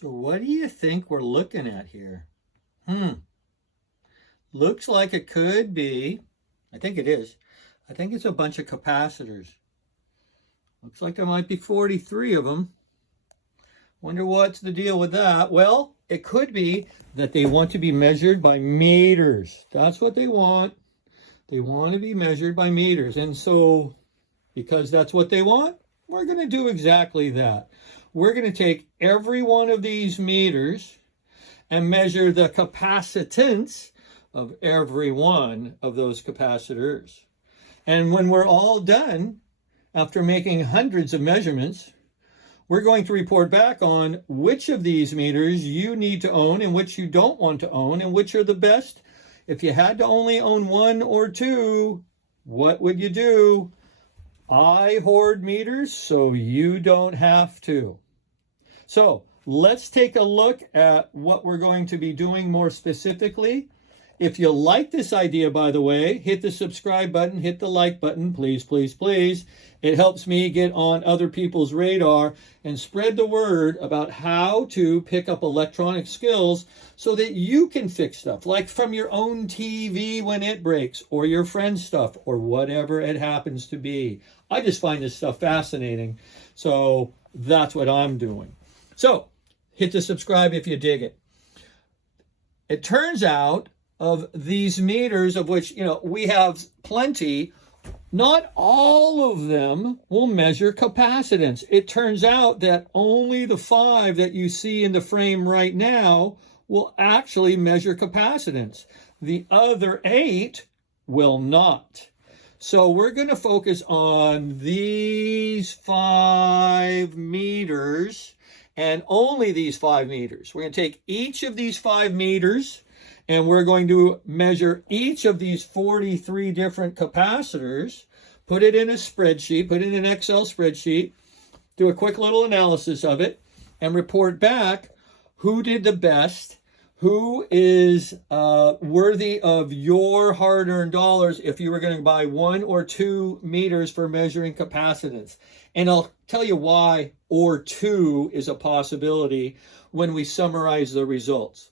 So what do you think we're looking at here? Looks like it could be, I think it is. I think it's a bunch of capacitors. Looks like there might be 43 of them. Wonder what's the deal with that? Well, it could be that they want to be measured by meters. That's what they want. They want to be measured by meters. And so, because that's what they want, we're going to do exactly that. We're going to take every one of these meters and measure the capacitance of every one of those capacitors. And when we're all done, after making hundreds of measurements, we're going to report back on which of these meters you need to own and which you don't want to own and which are the best. If you had to only own one or two, what would you do? I hoard meters so you don't have to. So let's take a look at what we're going to be doing more specifically. If you like this idea, by the way, hit the subscribe button, hit the like button, please, please, please. It helps me get on other people's radar and spread the word about how to pick up electronic skills so that you can fix stuff, like from your own TV when it breaks, or your friend's stuff, or whatever it happens to be. I just find this stuff fascinating, so that's what I'm doing. So hit the subscribe if you dig it. It turns out of these meters, of which, we have plenty, not all of them will measure capacitance. It turns out that only the 5 that you see in the frame right now will actually measure capacitance. The other 8 will not. So we're going to focus on these 5 meters and only these 5 meters. We're going to take each of these 5 meters and we're going to measure each of these 43 different capacitors, put it in a spreadsheet, put it in an Excel spreadsheet, do a quick little analysis of it, and report back who did the best, who is worthy of your hard-earned dollars if you were going to buy 1 or 2 meters for measuring capacitance. And I'll tell you why or 2 is a possibility when we summarize the results.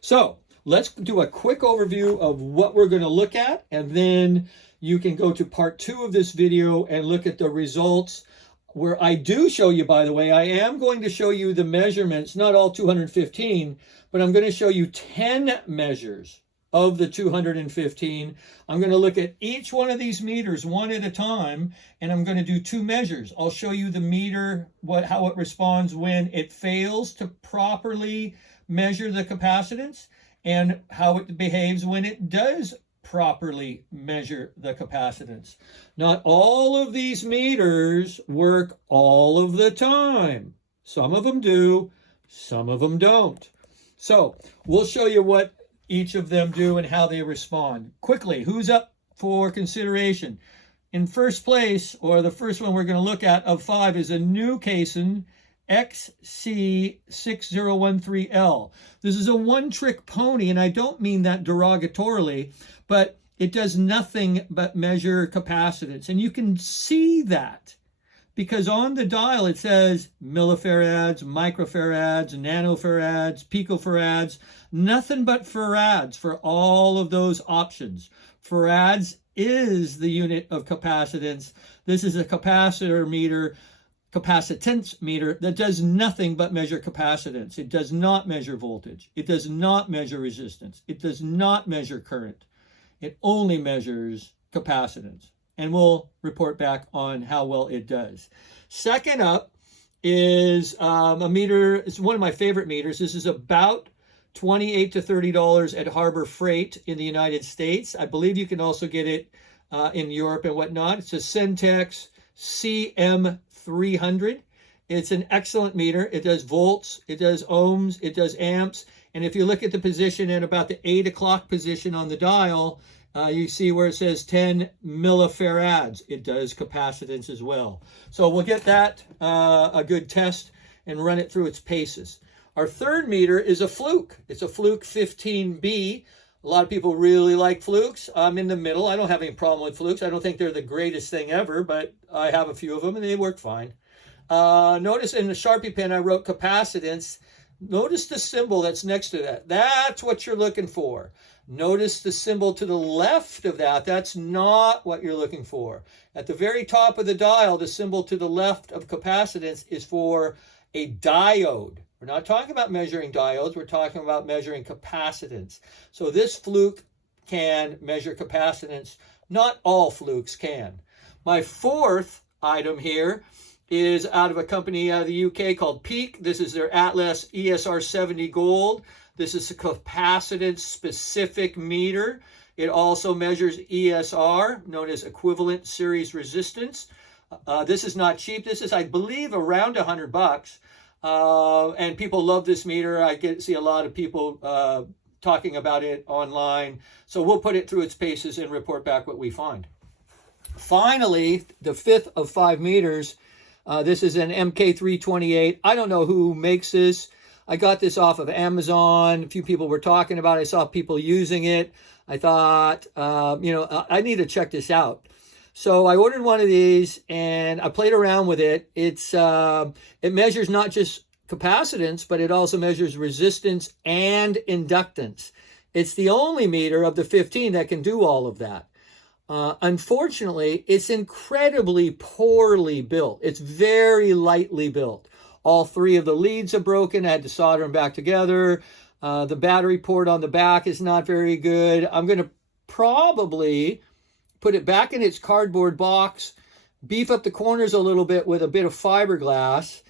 So let's do a quick overview of what we're going to look at, and then you can go to part 2 of this video and look at the results, where I do show you, by the way, I am going to show you the measurements, not all 215, but I'm going to show you 10 measures of the 215. I'm going to look at each one of these meters one at a time, and I'm going to do 2 measures. I'll show you the meter, how it responds when it fails to properly measure the capacitance, and how it behaves when it does properly measure the capacitance. Not all of these meters work all of the time. Some of them do, some of them don't. So we'll show you what each of them do and how they respond. Quickly, who's up for consideration? In first place, or the first one we're going to look at of 5, is a new Cason XC6013L. This is a one-trick pony, and I don't mean that derogatorily, but it does nothing but measure capacitance. And you can see that because on the dial it says millifarads, microfarads, nanofarads, picofarads, nothing but farads for all of those options. Farads is the unit of capacitance. This is a capacitor meter, capacitance meter, that does nothing but measure capacitance. It does not measure voltage. It does not measure resistance. It does not measure current. It only measures capacitance. And we'll report back on how well it does. Second up is a meter. It's one of my favorite meters. This is about $28 to $30 at Harbor Freight in the United States. I believe you can also get it in Europe and whatnot. It's a Centex CM300. It's an excellent meter. It does volts, it does ohms, it does amps. And if you look at the position at about the 8 o'clock position on the dial, you see where it says 10 millifarads. It does capacitance as well. So we'll get that a good test and run it through its paces. Our third meter is a Fluke. It's a Fluke 15B. A lot of people really like Flukes. I'm in the middle. I don't have any problem with Flukes. I don't think they're the greatest thing ever, but I have a few of them and they work fine. Notice in the Sharpie pen I wrote capacitance. Notice the symbol that's next to that. That's what you're looking for. Notice the symbol to the left of that. That's not what you're looking for. At the very top of the dial, the symbol to the left of capacitance is for a diode. We're not talking about measuring diodes. We're talking about measuring capacitance. So this fluke can measure capacitance. Not all flukes can. My fourth item here is out of a company out of the UK called Peak. This is their Atlas ESR 70 Gold. This is a capacitance specific meter. It also measures ESR, known as equivalent series resistance. This is not cheap. This is, I believe, around $100. And people love this meter. I see a lot of people talking about it online. So we'll put it through its paces and report back what we find. Finally, the fifth of 5 meters. This is an MK328. I don't know who makes this. I got this off of Amazon. A few people were talking about it. I saw people using it. I thought, I need to check this out. So I ordered one of these and I played around with it. It measures not just capacitance, but it also measures resistance and inductance. It's the only meter of the 15 that can do all of that. Unfortunately, it's incredibly poorly built. It's very lightly built. All 3 of the leads are broken. I had to solder them back together. The battery port on the back is not very good. I'm going to probably put it back in its cardboard box, beef up the corners a little bit with a bit of fiberglass,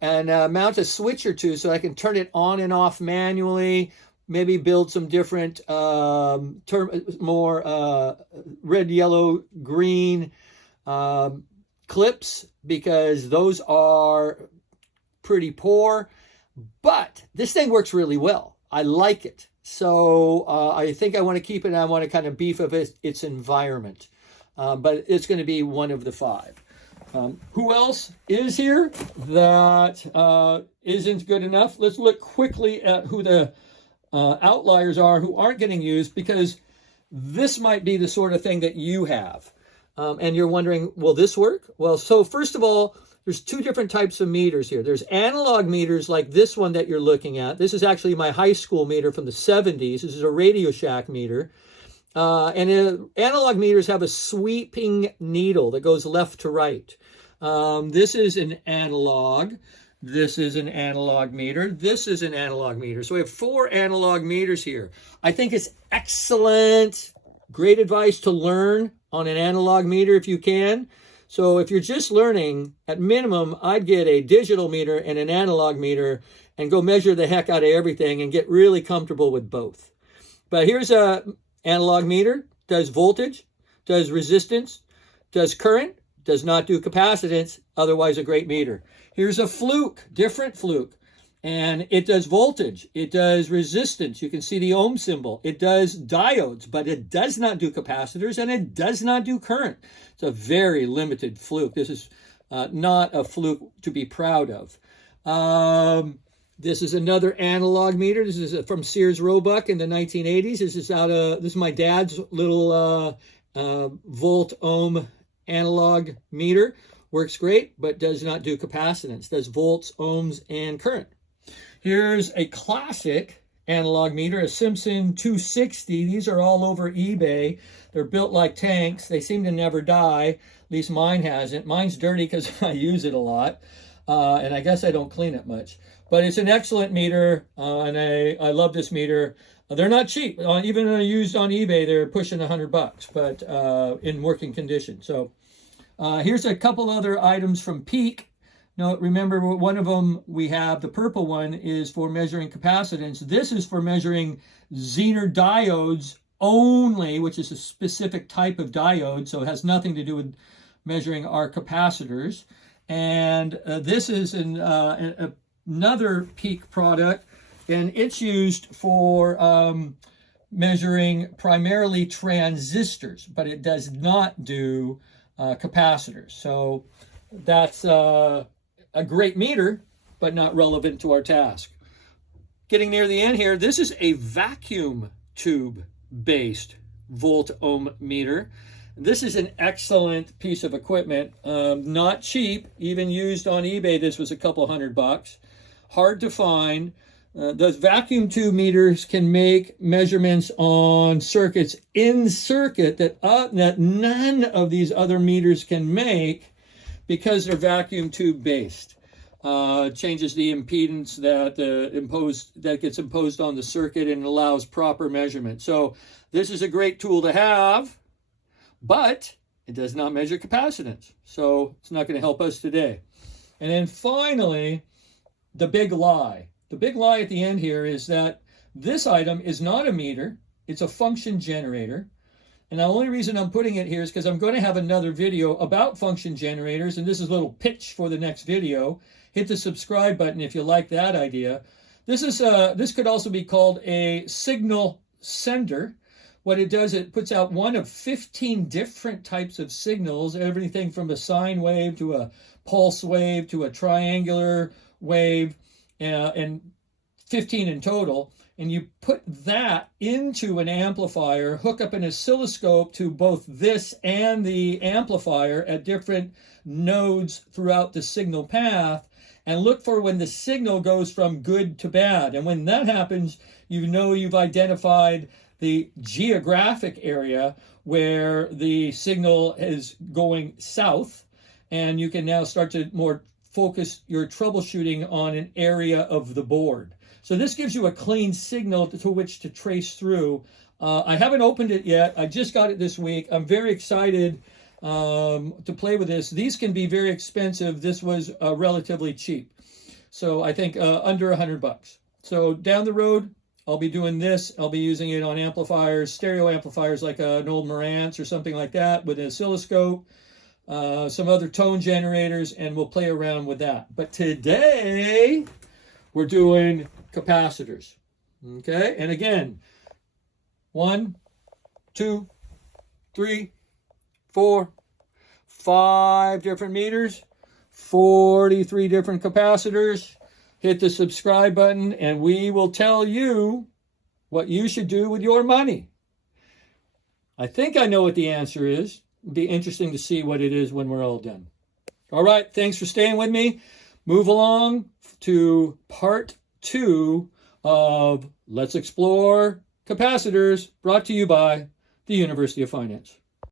and mount a switch or two so I can turn it on and off manually. Maybe build some different more red, yellow, green clips, because those are pretty poor. But this thing works really well. I like it. So I think I want to keep it, and I want to kind of beef up its environment. But it's going to be one of the 5. Who else is here that isn't good enough? Let's look quickly at who the outliers are who aren't getting used, because this might be the sort of thing that you have. And you're wondering, will this work? Well, so first of all, there's 2 different types of meters here. There's analog meters like this one that you're looking at. This is actually my high school meter from the 70s. This is a Radio Shack meter. Analog meters have a sweeping needle that goes left to right. This is an analog. This is an analog meter. This is an analog meter. So we have 4 analog meters here. I think it's excellent. Great advice to learn on an analog meter if you can. So if you're just learning, at minimum, I'd get a digital meter and an analog meter and go measure the heck out of everything and get really comfortable with both. But here's a analog meter. Does voltage, does resistance, does current, does not do capacitance, otherwise a great meter. Here's a fluke, different fluke, and it does voltage, it does resistance, you can see the ohm symbol, it does diodes, but it does not do capacitors, and it does not do current. It's a very limited fluke. This is not a fluke to be proud of. This is another analog meter. This is from Sears Roebuck in the 1980s. This is my dad's little volt ohm analog meter. Works great, but does not do capacitance. Does volts, ohms, and current. Here's a classic analog meter, a Simpson 260. These are all over eBay. They're built like tanks. They seem to never die. At least mine hasn't. Mine's dirty because I use it a lot. And I guess I don't clean it much. But it's an excellent meter, and I love this meter. They're not cheap. Even used on eBay, they're pushing $100, but in working condition. So here's a couple other items from Peak. Now, remember, one of them we have, the purple one, is for measuring capacitance. This is for measuring Zener diodes only, which is a specific type of diode, so it has nothing to do with measuring our capacitors. And this is another Peak product, and it's used for measuring primarily transistors, but it does not do capacitors. So that's a great meter, but not relevant to our task. Getting near the end here, this is a vacuum tube based volt ohm meter. This is an excellent piece of equipment, not cheap, even used on eBay. This was a couple $100. hard to find. Those vacuum tube meters can make measurements on circuits in circuit that none of these other meters can make because they're vacuum tube based. Changes the impedance that gets imposed on the circuit and allows proper measurement. So this is a great tool to have, but it does not measure capacitance. So it's not going to help us today. And then finally, the big lie. The big lie at the end here is that this item is not a meter, it's a function generator. And the only reason I'm putting it here is because I'm going to have another video about function generators, and this is a little pitch for the next video. Hit the subscribe button if you like that idea. This could also be called a signal sender. What it does, it puts out one of 15 different types of signals, everything from a sine wave to a pulse wave to a triangular wave, and 15 in total. And you put that into an amplifier, hook up an oscilloscope to both this and the amplifier at different nodes throughout the signal path, and look for when the signal goes from good to bad. And when that happens, you know you've identified the geographic area where the signal is going south, and you can now start to more focus your troubleshooting on an area of the board. So this gives you a clean signal to which to trace through. I haven't opened it yet. I just got it this week. I'm very excited to play with this. These can be very expensive. This was relatively cheap. So I think under $100. So down the road, I'll be doing this. I'll be using it on amplifiers, stereo amplifiers like an old Marantz or something like that with an oscilloscope. Some other tone generators, and we'll play around with that. But today, we're doing capacitors. Okay, and again, 1, 2, 3, 4, 5 different meters, 43 different capacitors. Hit the subscribe button, and we will tell you what you should do with your money. I think I know what the answer is. It'll be interesting to see what it is when we're all done. All right, thanks for staying with me. Move along to part 2 of Let's Explore Capacitors, brought to you by the University of Finance.